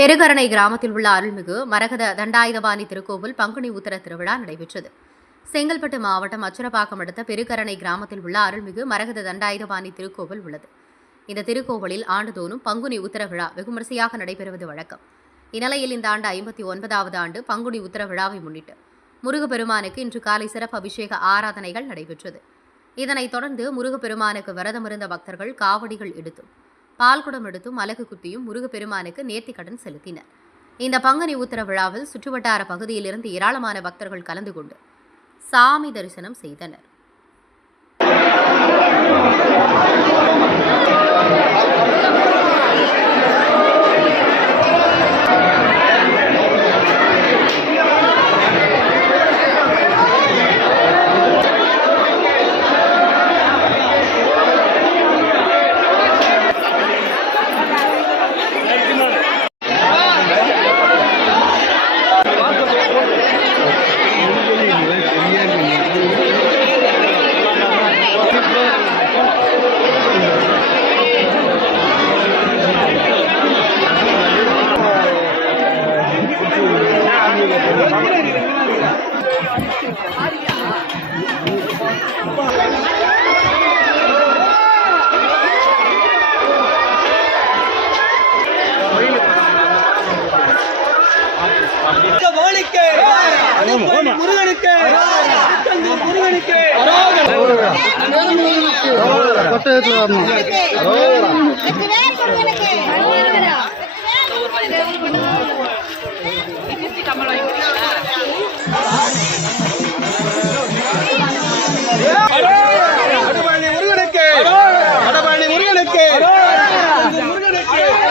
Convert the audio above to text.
பெருகரணை கிராமத்தில் உள்ள அருள்மிகு மரகத தண்டாயுதபாணி திருக்கோவில் பங்குனி உத்தர திருவிழா நடைபெற்றது. செங்கல்பட்டு மாவட்டம் அச்சரப்பாக்கம் அடுத்த பெருகரணை கிராமத்தில் உள்ள அருள்மிகு மரகத தண்டாயுதபாணி திருக்கோவில் உள்ளது. இந்த திருக்கோவிலில் ஆண்டுதோறும் பங்குனி உத்தர விழா வெகுமரிசையாக நடைபெறுவது வழக்கம். இந்நிலையில் இந்த ஆண்டு 59வது ஆண்டு பங்குனி உத்தர விழாவை முன்னிட்டு முருகப்பெருமானுக்கு இன்று காலை சிறப்பு அபிஷேக ஆராதனைகள் நடைபெற்றது. இதனைத் தொடர்ந்து முருகப்பெருமானுக்கு விரதமிருந்த பக்தர்கள் காவடிகள் எடுத்தும் பால்குடம் எடுத்தும் அலகு குத்தியும் முருகப்பெருமானுக்கு நேர்த்திக்கடன் செலுத்தினர். இந்த பங்குனி உத்தர விழாவில் சுற்றுவட்டார பகுதியிலிருந்து ஏராளமான பக்தர்கள் கலந்து கொண்டு சாமி தரிசனம் செய்தனர். முருகனுக்கு